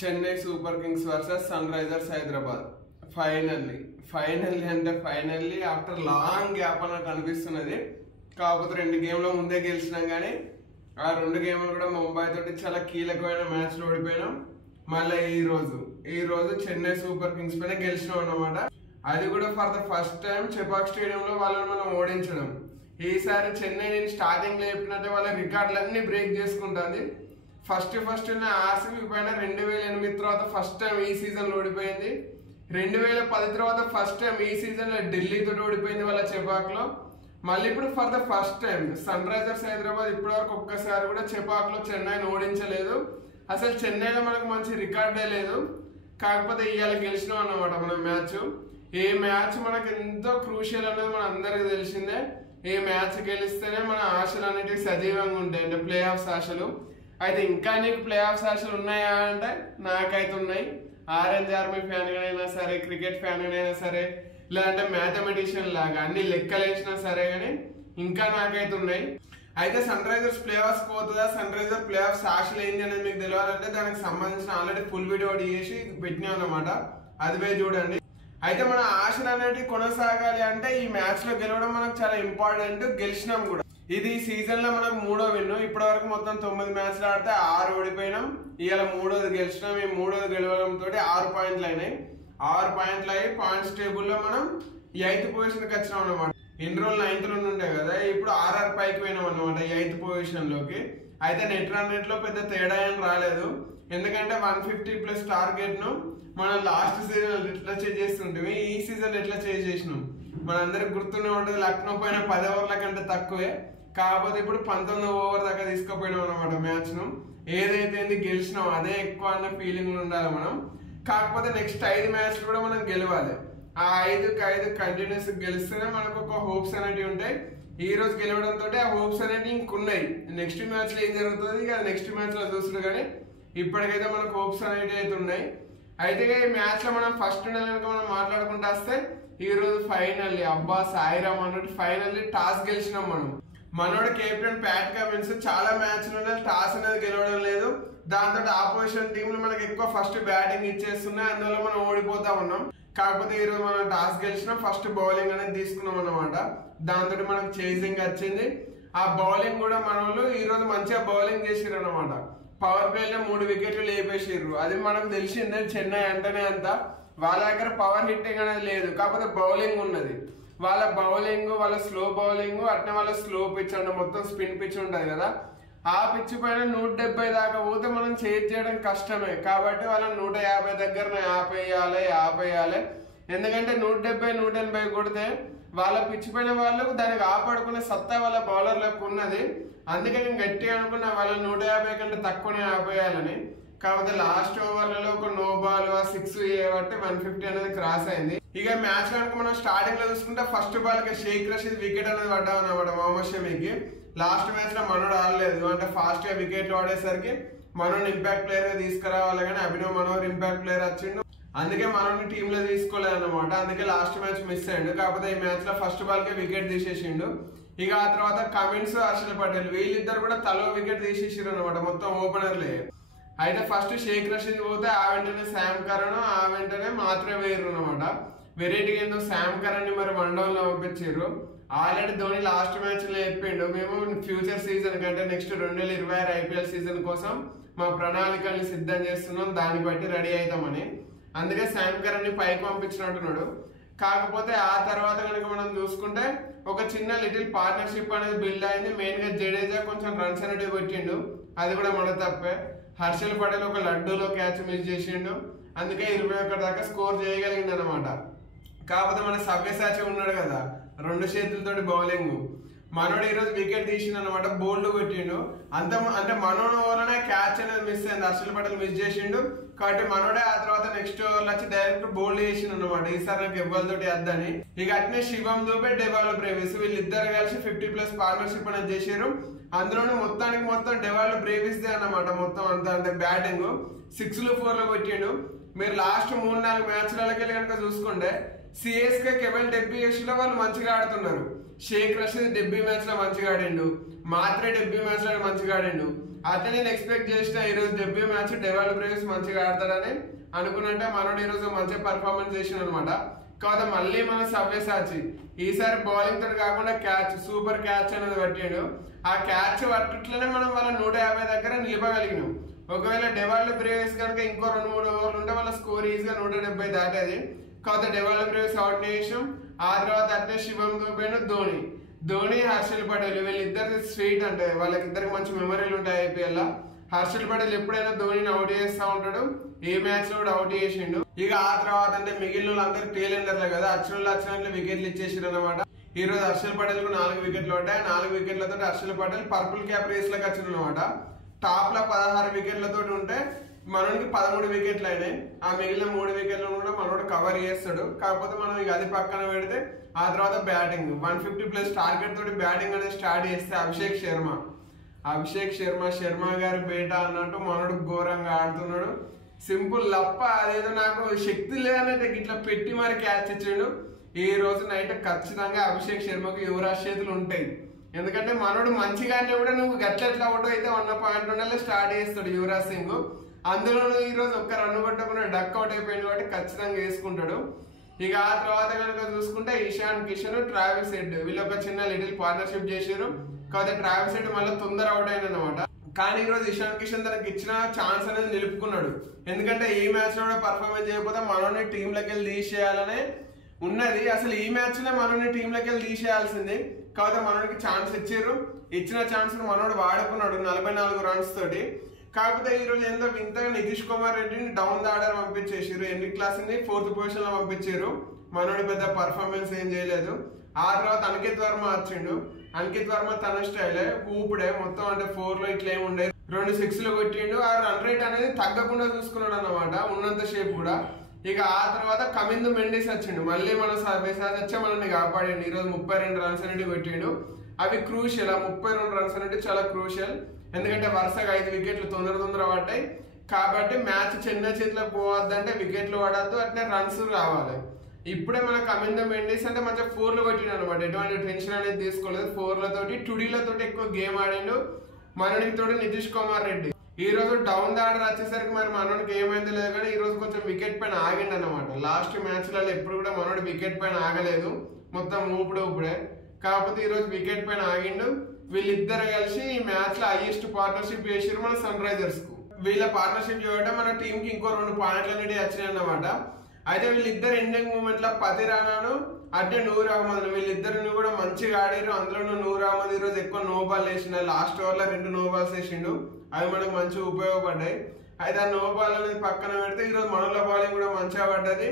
Chennai Super Kings versus Sunrisers Hyderabad. Finally after long gap అన్నట్టు అనిపిస్తున్నది. కాకపోతే 2 గేమ్లో ముందే గెలిచినాం, కానీ ఆ 2 గేమ్లు కూడా ముంబై తోటి చాలా కీలకమైన మ్యాచ్లు ఓడిపోయినాం. మళ్ళీ ఈ రోజు చెన్నై సూపర్ కింగ్స్ పైన గెలిచినాం అన్నమాట. అది కూడా for the first time Chepauk స్టేడియంలో వాళ్ళని మనం ఓడించడం. ఈసారి చెన్నై నేను స్టార్టింగ్ లో చెప్పినట్టే వాళ్ళ రికార్డులన్నీ బ్రేక్ చేసుకుంటుంది. ఫస్ట్ ఆర్సీబీ పైన 2008 తర్వాత ఫస్ట్ టైం ఈ సీజన్ లో ఓడిపోయింది. 2010 తర్వాత ఫస్ట్ టైం ఈ సీజన్ లో ఢిల్లీతో ఓడిపోయింది వాళ్ళ చెపాక్ లో. మళ్ళీ ఇప్పుడు for the first time Sunrisers Hyderabad ఇప్పటి వరకు ఒక్కసారి కూడా చెపాక్ లో చెన్నైని ఓడించలేదు. అసలు చెన్నైలో మనకు మంచి రికార్డే లేదు. కాకపోతే ఇవాళ గెలిచినాం అన్నమాట మనం మ్యాచ్. ఈ మ్యాచ్ మనకు ఎంతో క్రూషియల్ అనేది మన అందరికి తెలిసిందే. ఈ మ్యాచ్ గెలిస్తేనే మన ఆశలు అనేటివి సజీవంగా ఉంటాయి, అంటే ప్లే ఆఫ్స్ ఆశలు. అయితే ఇంకా నీకు ప్లే ఆఫ్స్ ఆశలు ఉన్నాయా అంటే నాకైతే ఉన్నాయి. ఆరెంజ్ ఆర్మీ ఫ్యాన్ అయినా సరే, క్రికెట్ ఫ్యాన్ అయినా సరే, లేదంటే మ్యాథమెటిషియన్ లాగా అన్ని లెక్కలేసినా సరే, కానీ ఇంకా నాకైతే ఉన్నాయి. అయితే సన్ రైజర్స్ ప్లే ఆఫ్స్ పోతుందా, సన్ రైజర్ ప్లే ఆఫ్స్ ఆశలు ఏంటి అనేది మీకు తెలియాలంటే దానికి సంబంధించిన ఆల్రెడీ ఫుల్ వీడియో చేసి పెట్టినాం అన్నమాట. అది పోయి చూడండి. అయితే మన ఆశలు అనేవి కొనసాగాలి అంటే ఈ మ్యాచ్ లో గెలవడం మనకు చాలా ఇంపార్టెంట్. గెలిచినాం కూడా. ఇది సీజన్ లో మనకు 3వ విన్. ఇప్పటి వరకు మొత్తం 9 మ్యాచ్లు ఆడితే 6 ఓడిపోయినాం. ఇవాళ 3వది గెలిచినాం. ఈ 3వది గెలవడం తోటి 6 పాయింట్లు అయినాయి. 6 పాయింట్లు అయ్యి పాయింట్స్ టేబుల్ లో మనం 8th పొజిషన్ కి వచ్చినాం అనమాట. ఇన్ని రోజులు 9th లో ఉండే కదా, ఇప్పుడు 6 పైకి పోయినాం అనమాట 8th పొజిషన్ లోకి. అయితే నెట్ రన్ రేట్ లో పెద్ద తేడా ఏం రాలేదు. ఎందుకంటే 150+ టార్గెట్ ను మనం లాస్ట్ సీజన్ ఎట్లా చేస్తుంటే ఈ సీజన్ ఎట్లా చేసినాం మనందరికి గుర్తునే ఉంటుంది. లక్నో పైన 10 ఓవర్ల కంటే తక్కువే. కాకపోతే ఇప్పుడు 19 ఓవర్ దాకా తీసుకుపోయినాం అనమాట మ్యాచ్ ను. ఏదైతే గెలిచినాం అదే ఎక్కువ అన్న ఫీలింగ్ ఉండాలి మనం. కాకపోతే నెక్స్ట్ 5 మ్యాచ్లు కూడా మనం గెలవాలి. ఆ 5 కంటిన్యూస్ గెలిస్తేనే మనకు ఒక హోప్స్ అనేటివి ఉంటాయి. ఈ రోజు గెలవడంతో ఆ హోప్స్ అనేవి ఇంకున్నాయి. నెక్స్ట్ మ్యాచ్ లో ఏం జరుగుతుంది నెక్స్ట్ మ్యాచ్ లో చూస్తుంది, కానీ ఇప్పటికైతే మనకు హోప్స్ అనేవి అయితే ఉన్నాయి. అయితే ఈ మ్యాచ్ లో మనం ఫస్ట్ మనం మాట్లాడుకుంటూ వస్తే ఈ రోజు ఫైనల్లీ అబ్బా సాయిరామ్ అన్నట్టు ఫైనల్లీ టాస్ గెలిచినాం మనం. మనోడు కెప్టెన్ ప్యాట్ కమిన్స్ చాలా మ్యాచ్లు టాస్ అనేది గెలవడం లేదు. దాంతో ఆపోజిషన్ టీంలు మనకి ఎక్కువ ఫస్ట్ బ్యాటింగ్ ఇచ్చేస్తున్నాయి. అందువల్ల మనం ఓడిపోతా ఉన్నాం. కాకపోతే ఈ రోజు మనం టాస్ గెలిచినాం. ఫస్ట్ బౌలింగ్ అనేది తీసుకున్నాం అన్నమాట. దాంతో మనకు చేసింగ్ వచ్చింది. ఆ బౌలింగ్ కూడా మన వాళ్ళు ఈ రోజు మంచిగా బౌలింగ్ చేసిర్రు అనమాట. పవర్ ప్లే లో 3 వికెట్లు లేపేసిర్రు. అది మనకు తెలిసిందే. చెన్నై అంటేనే అంత వాళ్ళ దగ్గర పవర్ హిట్టింగ్ అనేది లేదు, కాకపోతే బౌలింగ్ ఉన్నది. వాళ్ళ బౌలింగ్, వాళ్ళ స్లో బౌలింగ్, అట్నే వాళ్ళ స్లో పిచ్ అంటే మొత్తం స్పిన్ పిచ్ ఉంటది కదా, ఆ పిచ్ పైన 170 దాకా పోతే మనం చేయడం కష్టమే. కాబట్టి వాళ్ళని 150 దగ్గర ఆపేయాలి. ఎందుకంటే 170, 180 కొడితే వాళ్ళ పిచ్ పైన వాళ్ళు దానికి ఆపడుకునే సత్తా వాళ్ళ బౌలర్లకు ఉన్నది. అందుకే నేను గట్టిగా అనుకున్నా వాళ్ళని 150 కంటే తక్కువనే ఆపేయాలని. కాకపోతే లాస్ట్ ఓవర్లలో ఒక నో బాల్ 6 చేయబట్టి 150 అనేది క్రాస్ అయింది. ఇక మ్యాచ్ కనుక మనం స్టార్టింగ్ లో చూసుకుంటే ఫస్ట్ బాల్ కి షేక్ రషీద్ వికెట్ అనేది పడ్డాం అనమాట మొహమ్మద్ షమీకి. లాస్ట్ మ్యాచ్ లో మనోడు ఆడలేదు, అంటే ఫాస్ట్ గా వికెట్లు ఆడేసరికి మనోడు ఇంపాక్ట్ ప్లేయర్ గా తీసుకురావాలి, కానీ అభినవ్ మనోహర్ ఇంపాక్ట్ ప్లేయర్ వచ్చిండు. అందుకే మనోని టీమ్ లో తీసుకోలేదు అనమాట. అందుకే లాస్ట్ మ్యాచ్ మిస్ అయ్యిండు. కాకపోతే ఈ మ్యాచ్ లో ఫస్ట్ బాల్ కి వికెట్ తీసేసిండు. ఇక ఆ తర్వాత కమిన్స్, హర్షల్ పటేల్ వీళ్ళిద్దరు కూడా తలో వికెట్ తీసేసారు అనమాట, మొత్తం ఓపెనర్లే. అయితే ఫస్ట్ షేక్ రషీద్ పోతే ఆ వెంటనే శామ్ కరణ్, ఆ వెంటనే మాత్రమే వేయరు అనమాట. వెరైటీగా ఏందో శామ్ కరణ్ ని మరి 1 డౌన్ లో పంపించారు. ఆల్రెడీ ధోని లాస్ట్ మ్యాచ్ లో చెప్పిండు, మేము ఫ్యూచర్ సీజన్ కంటే నెక్స్ట్ 2026 ఐపీఎల్ సీజన్ కోసం మా ప్రణాళికల్ని సిద్ధం చేస్తున్నాం, దాన్ని బట్టి రెడీ అవుతామని. అందుకే శామ్ కరణ్ ని పైకి పంపించినట్టున్నాడు. కాకపోతే ఆ తర్వాత కనుక మనం చూసుకుంటే ఒక చిన్న లిటిల్ పార్ట్నర్షిప్ అనేది బిల్డ్ అయింది. మెయిన్ గా జడేజా కొంచెం రన్స్ అనేవి పెట్టిండు, అది కూడా మన తప్పే. హర్షల్ పటేల్ ఒక లడ్డూలో క్యాచ్ మిస్ చేసిండు, అందుకే 21 దాకా స్కోర్ చేయగలిగింది అనమాట. కాకపోతే మన సవ్యసాచి ఉన్నాడు కదా, 2 చేతులతోటి బౌలింగ్, మనోడు ఈ రోజు వికెట్ తీసిండు అనమాట, బోల్డ్ కొట్టిండు. అంటే మనోడు వల్లనే క్యాచ్ అనేది మిస్ అయింది, హర్షల్ పటేల్ మిస్ చేసిండు. కాబట్టి మనోడే ఆ తర్వాత నెక్స్ట్ ఓవర్లో వచ్చి డైరెక్ట్ బౌల్డ్ చేసిండు అనమాట. ఈసారి నాకు ఎవ్వరితోటి వద్దని. ఇక అట్నే శివం దూబే, డెవాల్ బ్రేవిస్ వీళ్ళిద్దరు కలిసి 50+ పార్ట్నర్షిప్ అనేది చేసారు. అందులోనే మొత్తానికి మొత్తం డెవాల్డ్ బ్రేవిస్ దే అన్నమాట. మొత్తం అంతా అంటే బ్యాటింగ్ 6లు 4లు కొట్టిండు. మీరు లాస్ట్ 3-4 మ్యాచ్లకి కనుక చూసుకుంటే సిఎస్కే కేవల్ డెబ్యూలో వాళ్ళు మంచిగా ఆడుతున్నారు. షేక్ రషీద్ డెబ్యూ మ్యాచ్ లో మంచిగా ఆడిండు, మాత్రే డెబ్యూ మ్యాచ్ లో మంచిగా ఆడిండు. అట్లా నేను ఎక్స్పెక్ట్ చేసిన ఈరోజు డెబ్యూ మ్యాచ్ డెవాల్డ్ బ్రేవిస్ మంచిగా ఆడతాడని అనుకున్నట్టే మనోడు ఈరోజు మంచిగా పర్ఫార్మెన్స్ చేసిన అనమాట. కాకపోతే మళ్ళీ మన సవ్యసాచి ఈసారి బౌలింగ్ తోటి కాకుండా క్యాచ్, సూపర్ క్యాచ్ అనేది పట్టాడు. ఆ క్యాచ్ పట్టుట్లనే మనం వాళ్ళ 150 దగ్గర నిలపగలిగినాం. ఒకవేళ డెవాల్డ్ బ్రేవిస్ కనుక ఇంకో 2-3 ఓవర్లు ఉంటే వాళ్ళ స్కోర్ ఈజీగా 170 దాటేది. కాకపోతే డెవాల్డ్ బ్రేవిస్ అవుట్ చేసాం. ఆ తర్వాత అట్టే శివం దూబేను, ధోని హర్షల్ పటేల్ వీళ్ళిద్దరు స్వీట్ అంటే వాళ్ళకిద్దరికి మంచి మెమరీలు ఉంటాయి ఐపీఎల్. హర్షల్ పటేల్ ఎప్పుడైనా ధోనిని అవుట్ చేస్తూ ఉంటాడు, ఏ మ్యాచ్ లో కూడా అవుట్ చేసిండు. ఇక ఆ తర్వాత అంటే మిగిలిన వాళ్ళందరూ టేలెండర్లే కదా, వచ్చినట్లు వికెట్లు ఇచ్చేసారు అనమాట. ఈ రోజు హర్షల్ పటేల్ కు 4 వికెట్లు పడ్డాయి. 4 వికెట్లతో Harshal Patel purple cap race లోకి వచ్చింది అనమాట. టాప్ లో 16 వికెట్లతో ఉంటే మనోడికి 13 వికెట్లు అయినాయి. ఆ మిగిలిన 3 వికెట్లను కూడా మనోడు కవర్ చేస్తాడు. కాకపోతే మనం ఇక అది పక్కన పెడితే ఆ తర్వాత బ్యాటింగ్ 150+ టార్గెట్ తోటి బ్యాటింగ్ అనేది స్టార్ట్ చేస్తే అభిషేక్ శర్మ గారి బేట అన్నట్టు మనోడు ఘోరంగా ఆడుతున్నాడు. సింపుల్ లప్ప, అదేదో నాకు శక్తి లేదన్నట్టు ఇట్లా పెట్టి మరి క్యాచ్ ఇచ్చాడు. ఈ రోజు నైట్ ఖచ్చితంగా అభిషేక్ శర్మకు యువరాజ్ చేతులు ఉంటాయి. ఎందుకంటే మనోడు మంచిగానే కూడా నువ్వు గట్లెట్లా అవుట్ అయితే 1.2 స్టార్ట్ చేస్తాడు యువరాజ్ సింగ్. అందులో ఈ రోజు ఒక్క రన్ కొట్టకుండా డక్ అవుట్ అయిపోయింది కాబట్టి ఖచ్చితంగా వేసుకుంటాడు. ఇక ఆ తర్వాత కనుక చూసుకుంటే ఇషాన్ కిషన్, ట్రావిస్ హెడ్ వీళ్ళు ఒక చిన్న లిటిల్ పార్ట్నర్షిప్ చేశారు. కాకపోతే ట్రావిస్ హెడ్ మళ్ళీ తొందర అవుట్ అయిన అనమాట. కానీ ఈ రోజు ఇషాన్ కిషన్ తనకి ఇచ్చిన ఛాన్స్ అనేది నిలుపుకున్నాడు. ఎందుకంటే ఈ మ్యాచ్ లో కూడా పర్ఫార్మెన్స్ చేయకపోతే మనోని టీంలోకి వెళ్ళి తీసేయాలనే ఉన్నది. అసలు ఈ మ్యాచ్ లో మనోని టీంలోకి వెళ్ళి తీసేయాల్సింది. కాకపోతే మనోడికి ఛాన్స్ ఇచ్చారు. ఇచ్చిన ఛాన్స్ మనోడు వాడుకున్నాడు 44 రన్స్ తోటి. కాకపోతే ఈ రోజు ఏందో వింతగా నితీష్ కుమార్ రెడ్డిని డౌన్ ద ఆర్డర్ పంపించేసారు. ఎన్ని క్లాస్ ని 4th పొజిషన్ లో పంపించారు. మనోడి పెద్ద పర్ఫార్మెన్స్ ఏం చేయలేదు. ఆ తర్వాత అంకిత్ వర్మ వచ్చిండు. అంకిత్ వర్మ తన స్టైలే ఊపుడే మొత్తం, అంటే 4లో ఇట్లా ఏమి ఉండే 2 6లు కొట్టిండు. ఆ రన్ రేట్ అనేది తగ్గకుండా చూసుకున్నాడు అన్నమాట ఉన్నంత సేపు కూడా. ఇక ఆ తర్వాత కమిందు మెండిస్ వచ్చిండు. మళ్ళీ మన వచ్చే మనల్ని కాపాడిండు. ఈ రోజు 32 రన్స్ అనేది కొట్టిండు. అవి క్రూషియల్. ఆ 32 రన్స్ అనేది చాలా క్రూషియల్. ఎందుకంటే వరుసగా 5 వికెట్లు తొందర పడ్డాయి. కాబట్టి మ్యాచ్ చిన్న చేతిలోకి పోవద్దంటే వికెట్లు పడద్దు, అట్నే రన్స్ రావాలి. ఇప్పుడే మన కమిందు మెండిస్ అంటే మంచిగా 4లు కొట్టిండు అనమాట. ఎటువంటి టెన్షన్ అనేది తీసుకోలేదు. 4లతోటి టుడీలతోటి ఎక్కువ గేమ్ ఆడిండు. మనోడికి తోటి నితీష్ కుమార్ రెడ్డి ఈ రోజు డౌన్ ద ఆర్డర్ వచ్చేసరికి మరి మనోడికి ఏమైంది లేదు, కానీ ఈ రోజు కొంచెం వికెట్ పైన ఆగిండు అనమాట. లాస్ట్ మ్యాచ్లలో ఎప్పుడు కూడా మనోడు వికెట్ పైన ఆగలేదు, మొత్తం ఊపుడే. కాకపోతే ఈ రోజు వికెట్ పైన ఆగిండు. వీళ్ళిద్దరు కలిసి ఈ మ్యాచ్ లో హైయెస్ట్ పార్ట్నర్షిప్ చేసారు మన సన్ రైజర్స్ కు. వీళ్ళ పార్ట్నర్షిప్ చేయడం మన టీం కి ఇంకో 2 పాయింట్లు అనేది వచ్చినాయి అన్నమాట. అయితే వీళ్ళిద్దరు ఎండింగ్ మూమెంట్ లో 10 రానాను అంటే 100 అహ్మద్ వీళ్ళిద్దరిని కూడా మంచిగా ఆడారు. అందులో 100 అహ్మద్ ఈ రోజు ఎక్కువ నో బాల్ వేసిన. లాస్ట్ ఓవర్ లో 2 నో బాల్స్ వేసిండు. అవి మనకు మంచిగా ఉపయోగపడ్డాయి. అయితే ఆ నో బాల్ అనేది పక్కన పెడితే ఈ రోజు మనల బౌలింగ్ కూడా మంచిగా పడ్డది.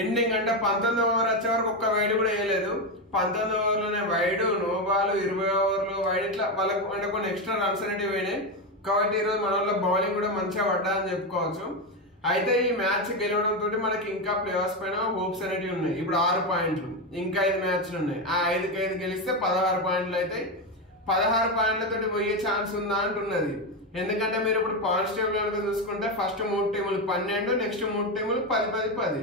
ఎండింగ్ అంటే 19వ ఓవర్ వచ్చే వరకు ఒక్క వైడ్ కూడా వేయలేదు. 19వ ఓవర్లోనే వైడ్, నో బాల్, 20వ ఓవర్లో వైడ్, ఇట్లా వాళ్ళకు అంటే కొన్ని ఎక్స్ట్రా రన్స్ అనేవి పోయినాయి. కాబట్టి ఈ రోజు మన వాళ్ళ బౌలింగ్ కూడా మంచిగా పడ్డా అని చెప్పుకోవచ్చు. అయితే ఈ మ్యాచ్ గెలవడం తోటి మనకి ఇంకా ప్లే ఆఫ్స్ పైన హోప్స్ అనేవి ఉన్నాయి. ఇప్పుడు 6 పాయింట్లు, ఇంకా 5 మ్యాచ్లు ఉన్నాయి. ఆ 5కి 5 గెలిస్తే 16 పాయింట్లు అయితే 16 పాయింట్లతోటి పోయే ఛాన్స్ ఉందా అంటున్నది. ఎందుకంటే మీరు ఇప్పుడు పాయింట్స్ టేబుల్ కనుక చూసుకుంటే ఫస్ట్ 3 టీములు 12, నెక్స్ట్ 3 టీములు 10.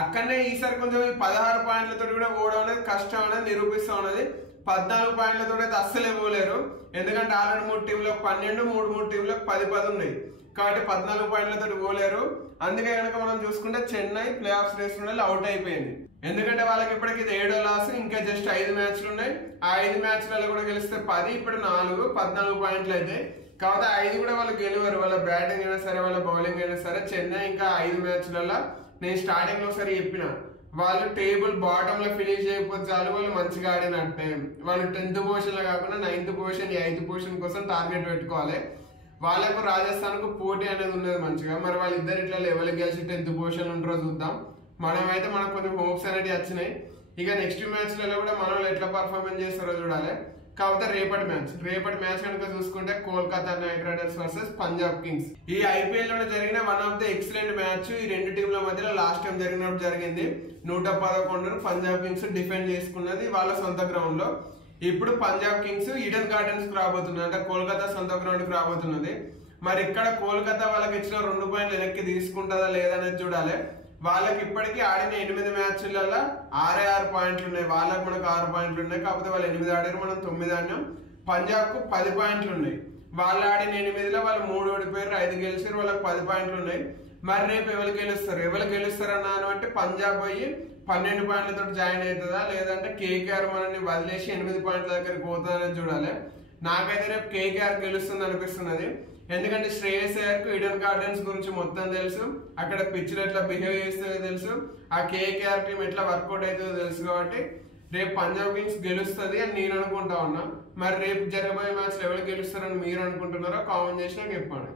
అక్కడనే ఈసారి కొంచెం ఈ 16 పాయింట్లతో కూడా ఓడడం అనేది కష్టం అనేది నిరూపిస్తూ ఉన్నది. 14 పాయింట్లతో అయితే అస్సలే పోలేరు. ఎందుకంటే ఆల్రెడీ 3 టీంలకు 12, 3 టీంలకు 10 ఉన్నాయి. కాబట్టి 14 పాయింట్లతో పోలేరు. అందుకే కనుక మనం చూసుకుంటే చెన్నై ప్లే ఆఫ్స్ రేస్ నుండి అవుట్ అయిపోయింది. ఎందుకంటే వాళ్ళకి ఇప్పటికి ఇది 7వ లాస్, ఇంకా జస్ట్ 5 మ్యాచ్లు ఉన్నాయి. ఆ 5 మ్యాచ్లలో కూడా గెలిస్తే 10, ఇప్పుడు 4, 14 పాయింట్లు అయితే. కాకపోతే 5 కూడా వాళ్ళు గెలవరు. వాళ్ళ బ్యాటింగ్ అయినా సరే, వాళ్ళ బౌలింగ్ అయినా సరే. చెన్నై ఇంకా 5 మ్యాచ్లలో నేను స్టార్టింగ్ లో ఒకసారి చెప్పిన, వాళ్ళు టేబుల్ బాటమ్ లో ఫినిష్ చేయకపోతే చాలు, వాళ్ళు మంచిగా ఆడినట్టే. వాళ్ళు 10th పొజిషన్ లో కాకుండా 9th పొజిషన్, 8th పొజిషన్ కోసం టార్గెట్ పెట్టుకోవాలి. వాళ్ళకు రాజస్థాన్ కు పోటీ అనేది ఉన్నది మంచిగా. మరి వాళ్ళిద్దరు ఇట్లా లెవెల్ గెలిచి 10th పొజిషన్ ఉంటారో చూద్దాం. మనమైతే మనకు కొంచెం హోప్స్ అనేవి వచ్చినాయి. ఇక నెక్స్ట్ మ్యాచ్లలో కూడా మనం ఎట్లా పర్ఫార్మెన్స్ చేస్తారో చూడాలి. కాకపోతే రేపటి మ్యాచ్ కనుక చూసుకుంటే Kolkata night riders versus Punjab Kings. ఈ ఐపీఎల్ లో జరిగిన one of the excellent match. ఈ 2 టీంల మధ్యలో లాస్ట్ టైం జరిగినప్పుడు జరిగింది. 111 పంజాబ్ కింగ్స్ డిఫెండ్ చేసుకున్నది వాళ్ళ సొంత గ్రౌండ్ లో. ఇప్పుడు పంజాబ్ కింగ్స్ ఈడెన్ గార్డెన్స్ కు రాబోతున్నది, అంటే కోల్కతా సొంత గ్రౌండ్ కు రాబోతున్నది. మరి ఇక్కడ కోల్కతా వాళ్ళకి ఇచ్చిన 2 పాయింట్లు వెనక్కి తీసుకుంటుందా లేదనేది చూడాలి. వాళ్ళకి ఇప్పటికీ ఆడిన 8 మ్యాచ్లలో 6 పాయింట్లు ఉన్నాయి, వాళ్ళకి మనకు 6 పాయింట్లు ఉన్నాయి. కాకపోతే వాళ్ళు 8 ఆడారు, మనం 9 ఆడినాం. పంజాబ్ కు 10 పాయింట్లు ఉన్నాయి, వాళ్ళు ఆడిన 8లో వాళ్ళు 3 ఓడిపోయారు, 5 గెలిచారు, వాళ్ళకి 10 పాయింట్లు ఉన్నాయి. మరి రేపు ఎవరు గెలుస్తారు అన్నాను అంటే పంజాబ్ పోయి 12 పాయింట్లతో జాయిన్ అవుతుందా, లేదంటే కేకేఆర్ మనల్ని వదిలేసి 8 పాయింట్ల దగ్గరికి పోతుందని చూడాలి. నాకైతే రేపు కేకేఆర్ గెలుస్తుంది అనిపిస్తున్నది. ఎందుకంటే శ్రేయస్ అయ్యర్ కు ఈడెన్ గార్డెన్స్ గురించి మొత్తం తెలుసు, అక్కడ పిచ్లు ఎట్లా బిహేవ్ చేస్తుందో తెలుసు, ఆ కేకేఆర్ టీం ఎట్లా వర్కౌట్ అవుతుందో తెలుసు. కాబట్టి రేపు పంజాబ్ కింగ్స్ గెలుస్తుంది అని నేను అనుకుంటా ఉన్నా. మరి రేపు జరగబోయే మ్యాచ్ ఎవరు గెలుస్తారని మీరు అనుకుంటున్నారో కామెంట్ చేసి నాకు చెప్పండి.